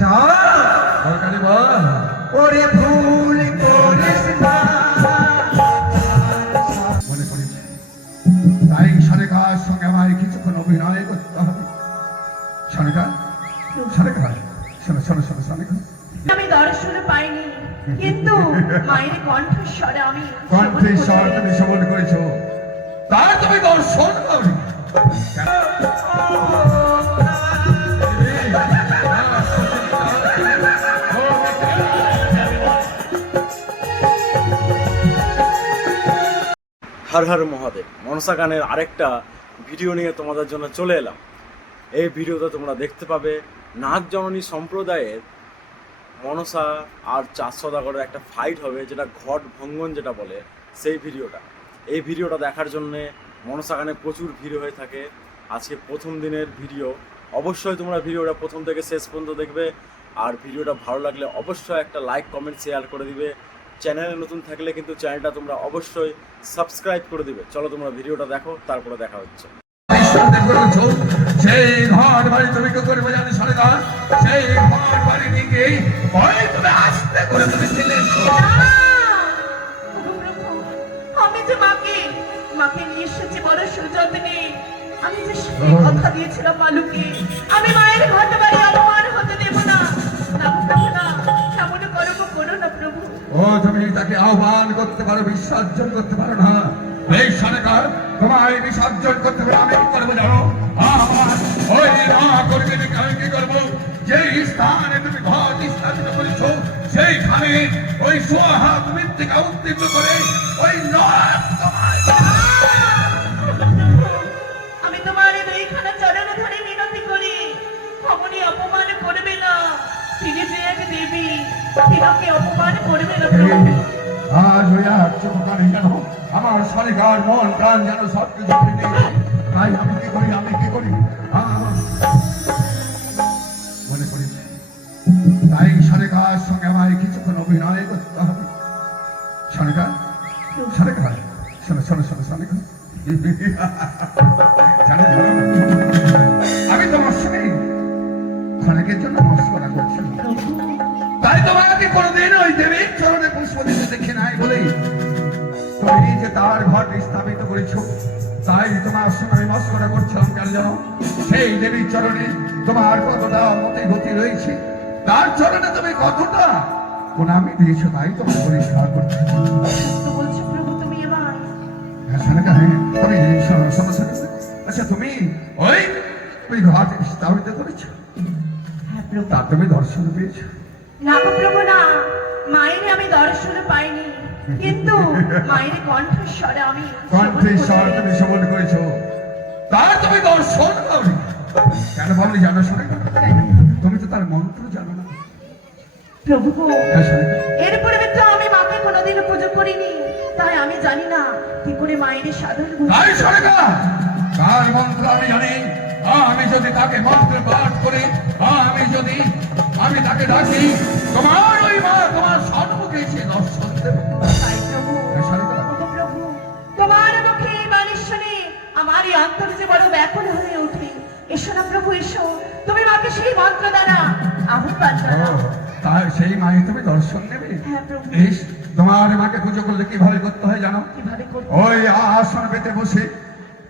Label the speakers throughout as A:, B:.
A: চা
B: সরকারি বল
A: ওরে ভুল করিস না।
B: মনে করেছি তাই সরেকার সঙ্গে আমায় কিছুক্ষণ অভিনয় করতে হবে। সরেকা সরেকা শোনো শোনো শোনো সরেকা।
C: আমি দর্শন পাইনি কিন্তু মায়ের কণ্ঠস্বরে আমি
B: কণ্ঠে
C: শ্রবণ
B: স্বর
C: করতে
B: তুমি শ্রবণ করেছ। তার তুমি দর্শন
D: হর হর মহাদেব। মনসা গানের আরেকটা ভিডিও নিয়ে তোমাদের জন্য চলে এলাম। এই ভিডিওতে তোমরা দেখতে পাবে নাগ জননী সম্প্রদায়ের মনসা আর চার সদাগরের একটা ফাইট হবে, যেটা ঘট ভঙ্গন যেটা বলে সেই ভিডিওটা। এই ভিডিওটা দেখার জন্যে মনসা গানে প্রচুর ভিড় হয়ে থাকে। আজকে প্রথম দিনের ভিডিও। অবশ্যই তোমরা ভিডিওটা প্রথম থেকে শেষ পর্যন্ত দেখবে। আর ভিডিওটা ভালো লাগলে অবশ্যই একটা লাইক কমেন্ট শেয়ার করে দিবে। চ্যানেলে নতুন থাকলে কিন্তু চ্যানেলটা তোমরা অবশ্যই সাবস্ক্রাইব করে দিবে চলো তোমরা ভিডিওটা দেখো তারপরে দেখা হচ্ছে
B: করবে
C: আমি দিয়েছিলাম মায়ের অপমান হতে দেব না না প্রভু না এমন করো করো না প্রভু
B: ও তুমি তাকে আহ্বান করতে পারো, বিসর্জন করতে পারো না, এই সরকার বিসর্জন করতে পারো আমি করব জানো করেছ, সেইখানে ওই সোহাত মৃত্তিকা উদ্দীপ্ত করে
C: প্রভু
B: আজ ওই আর চোখখানে যেন আমার সরিকার মন প্রাণ যেন সব কিছু তাই আমি কি করি, আমি কি করি? চরণে তোমার কতটা মতে গতি রয়েছে? তার চরণে তুমি কতটা কোন আমি দিয়েছ তাই তোমার পরিষ্কার করতে হ্যাঁ, হ্যাঁ। আচ্ছা তুমি ওই ওই ঘর স্থাপিত করেছ?
C: হ্যাঁ
B: তুমি দর্শন পেয়েছ?
C: না গো প্রভু না। মায়ের আমি দর্শন পাইনি। কিন্তু মায়ের কণ্ঠস্বরে আমি
B: তুমি শ্রবণ করেছ। তার তুমি দর্শন পাবে কেন ভাবলি জানো শোনে? তুমি তো তার মন্ত্র জানো না।
C: প্রভু
B: হ্যাঁ,
C: এর পূর্বে তো আমি মাকে কোনোদিন পুজো করিনি। তাই আমি জানি না কি করে মায়ের সাধারণ
B: তাই তার মন্ত্র আমি জানি? আমি যদি তাকে মন্ত্র পাঠ করি আমি যদি আমি তাকে ডাকি তোমার ওই মা তোমার সম্মুখে এসে দর্শন দেবে। হ্যাঁ,
C: তোমার মুখে এই শুনে আমার এই অন্তর যে বড় ব্যাকুল হয়ে ওঠে। এসো না প্রভু এসো তুমি মাকে সেই মন্ত্র দ্বারা আহ্বান
B: তাই সেই মায়ে তুমি দর্শন নেবে
C: হ্যাঁ
B: তোমার মাকে পুজো করলে কীভাবে করতে হয় জানো? ওই আসন পেতে বসে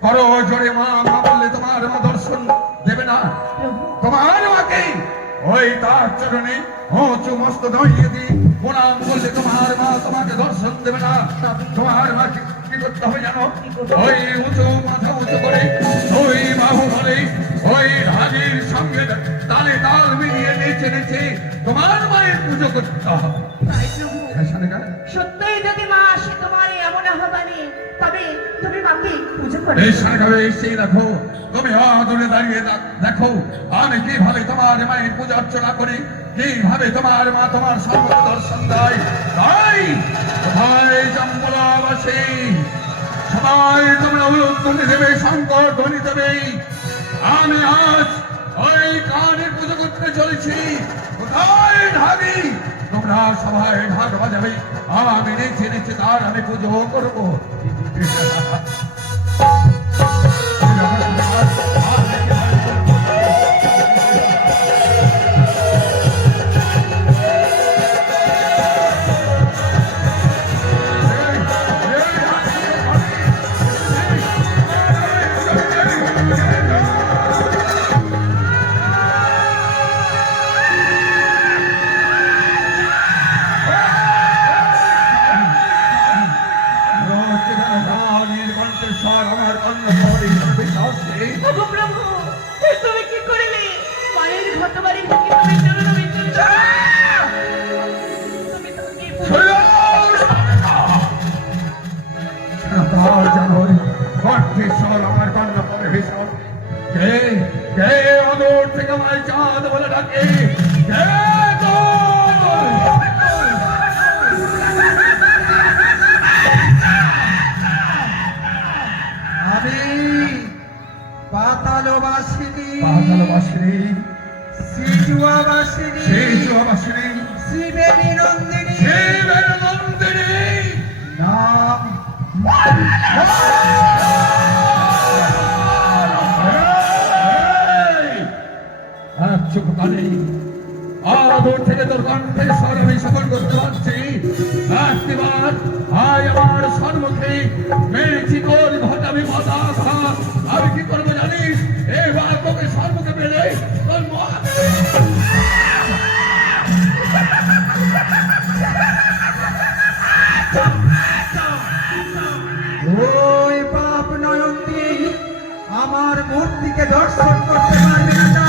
B: করো জোরে মা মা বললে তোমার মা দর্শন দেবে না। তোমার মাকে ওই তার চরণে উঁচু মস্ত দাঁড়িয়ে দি প্রণাম করলে তোমার মা তোমাকে দর্শন দেবে না। তোমার মা কি করতে হবে জানো? ওই উঁচু মাথা উঁচু করে নেচে তোমার মায়ের পুজো করতে হবে।
C: তাই প্রভু
B: শোনেগা?
C: সত্যই যদি মা আসে তোমার এমন আহ্বানে তবে তুমি মাকে পুজো করে
B: এই সরকারে এসে দেখো তুমি অদূরে দাঁড়িয়ে দেখো আমি কীভাবে তোমার মায়ের পূজা অর্চনা করি কীভাবে তোমার মা তোমার সর্বত দর্শন দেয়। তাই জম্বলাবাসী সবাই তোমরা উলুধ্বনি দেবে শঙ্কর ধ্বনি দেবে। আমি আজ ওই কানের পুজো করতে চলেছি। কোথায় ঢাবি? তোমরা সবাই ঢাক বাজাবে। আমি নেচে নেচে তার আমি পুজো করব। ডাকে
A: মূর্তিকে দর্শন করতে পারবে না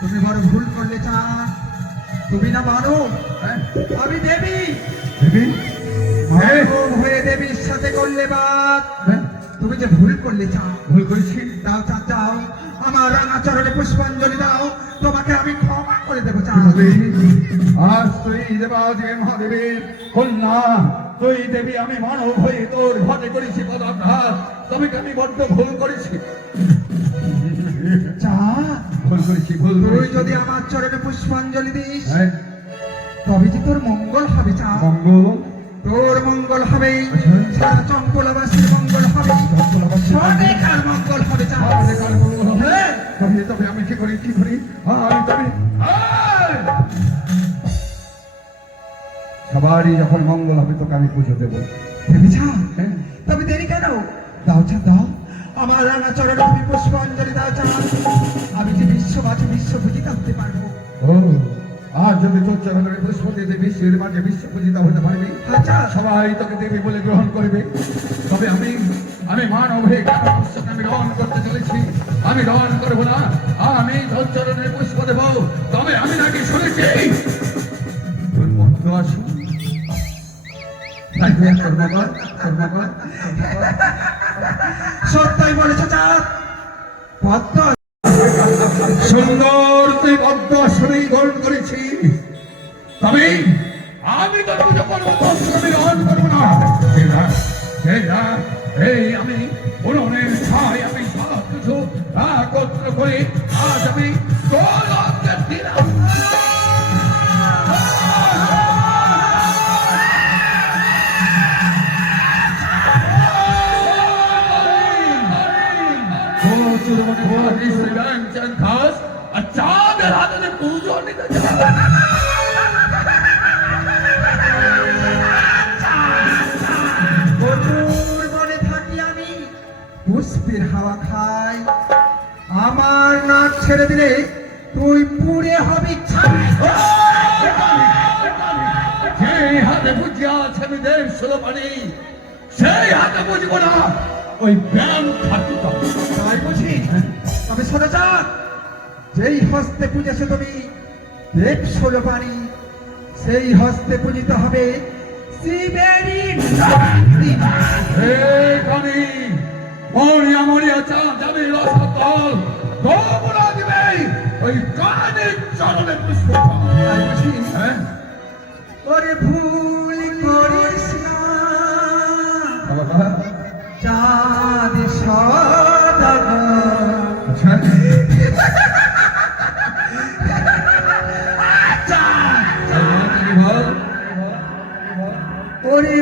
A: তুমি বড় ভুল করলে চান তুমি না মানো
B: হ্যাঁ?
A: আমি দেবী।
B: দেবী? হ্যাঁ?
A: হয়ে দেবীর সাথে করলে বাদ।
B: হ্যাঁ?
A: তুমি যে ভুল করলে চাও
B: ভুল করেছি?
A: দাও চা চাও। আমার রাঙা চরণে পুষ্পাঞ্জলি দাও। তোমাকে আমি ক্ষমা করে দেবো
B: দেবী, আজ তুই দেবাদি মহাদেবীর কন্যা। তুই দেবী আমি মানব হয়ে তোর ঘটে করেছি পদাঘাত। তবে আমি বড্ড ভুল করেছি?
A: চা
B: করেছি ভুল
A: তুই যদি আমার চরণে পুষ্পাঞ্জলি দিস
B: হ্যাঁ,
A: তবে যে তোর মঙ্গল হবে চা
B: মঙ্গল?
A: তোর মঙ্গল হবে
B: আচ্ছা।
A: সারা চম্পলাবাসীর মঙ্গল হবে।
B: মঙ্গল।
A: হবে চা
B: মঙ্গল হবে?
A: হ্যাঁ।
B: তবে তবে আমি কি করি কি করি? আমি তবে। সবারই যখন মঙ্গল হবে তোকে আমি পুজো দেবো। হ্যাঁ?
A: তবে দেরি কেন? দাও চা দাও। আমার রাঙা চরণে পুষ্পাঞ্জলি যে বিশ্ববাসী বিশ্ব পূজিত হতে পারব।
B: আর যদি তোর চরণের পুষ্প দিয়ে বিশ্বের মাঝে বিশ্ব পূজিত হতে পারবি
A: আচ্ছা।
B: সবাই তোকে দেবী বলে গ্রহণ করবে। তবে আমি আমি মানব হয়ে আমি গ্রহণ করতে চলেছি। আমি গ্রহণ করব না। আমি তোর চরণের পুষ্প দেব। তবে আমি নাকি শুনেছি। তোর মন্ত্র কর।
A: সত্যই বলেছ চা পদ্ম
B: সুন্দর তুই পদ্ম আসনেই গ্রহণ করেছিস তবে আমি তো গ্রহণ করব না। এই আমি উনুনের ছাই আমি কিছু একত্র করে আজ আমি দিলাম। প্রচুর মনে
A: পুষ্পের হাওয়া খাই। আমার নাক ছেড়ে দিলে তুই পুড়ে হবি
B: সেই হাতে বুঝিয়া আছে আমি দেব সুলপানি সেই হাতে বুঝব না ওই ব্যায়াম থাকি
A: তাই বুঝি? তবে শোনো যাক যেই হস্তে পূজেছো তুমি দেব ষোলো পানি সেই হস্তে পূজিত হবে
B: মরিয়া মরিয়া চা যাবে রসতল গোবরা দিবে ওই কানের চরণে পুষ্প। হ্যাঁ?
A: ওরে ভুল করিস না। চাঁদ সদাগর ওরে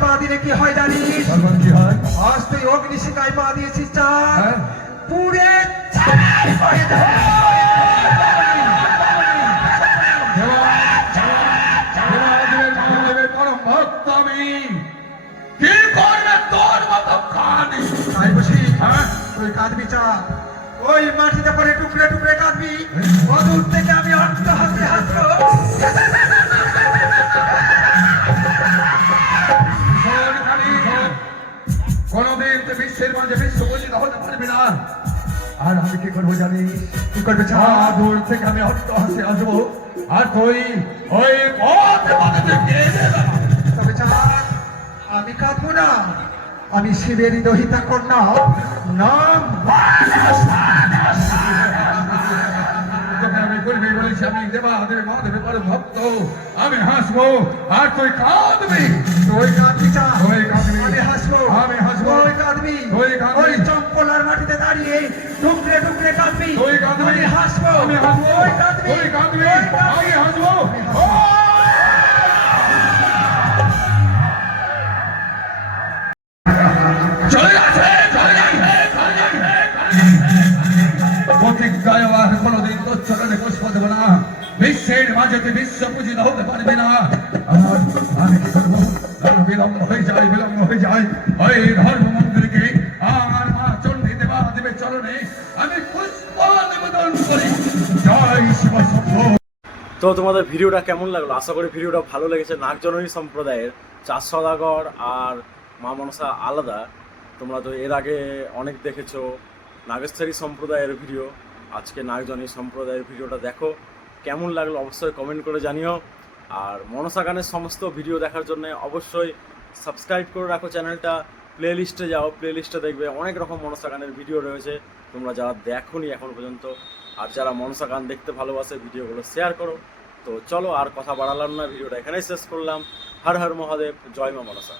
A: পা দিলে কি হয় জানিস?
B: হয়?
A: আজ তুই পা দিয়েছিস
B: হ্যাঁ?
A: হয়ে
B: কি করবে তোর মতো
A: বসি
B: হ্যাঁ।
A: তুই কাঁদবি ওই মাটিতে পরে টুকরে টুকরে কাঁদবি। অদূর থেকে
B: করব জানিস
A: কি করবে
B: চা দূর থেকে আমি অট্ট হাসে আসব। আর তুই ওই পথে পথে
A: তবে চাঁদ আমি কাঁদবো না। আমি শিবেরই দহিতা কন্যা নাম
B: আমি হাসবো আর তুই কাঁদবি।
A: তুই কাঁদবি আমি হাসবো।
B: আমি হাসবো।
A: তুই কাঁদবি।
B: তুই কাঁদবি।
A: চম্পলার মাটিতে দাঁড়িয়ে টুকরে টুকরে কাঁদবি
B: তুই কাঁদবি
A: আমি হাসবো
B: আমি হাসবো
A: তুই কাঁদবি
B: তুই কাঁদবি
A: তুই কাঁদবি।
B: আমি হাসবো
A: আমি হাসবো।
B: চলে গেছে চলে গেছে চলে গেছে প্রতিজ্ঞায় আর
D: তো তোমাদের ভিডিওটা কেমন লাগল? আশা করি ভিডিওটা ভালো লেগেছে। নাগজননী সম্প্রদায়ের চার সদাগর আর মা মনসা আলাদা। তোমরা তো এর আগে অনেক দেখেছ নাগেশ্বরী সম্প্রদায়ের ভিডিও। আজকে নাগজনী সম্প্রদায়ের ভিডিওটা দেখো। কেমন লাগল অবশ্যই কমেন্ট করে জানিও। আর মনসা গানের সমস্ত ভিডিও দেখার জন্য অবশ্যই সাবস্ক্রাইব করে রাখো চ্যানেলটা। প্লে লিস্টে যাও প্লে লিস্টে দেখবে অনেক রকম মনসা গানের ভিডিও রয়েছে। তোমরা যারা দেখোনি এখন পর্যন্ত, আর যারা মনসা গান দেখতে ভালোবাসে, ভিডিওগুলো শেয়ার করো। তো চলো আর কথা বাড়ালাম না, ভিডিওটা এখানেই শেষ করলাম। হর হর মহাদেব, জয় মা মনসা।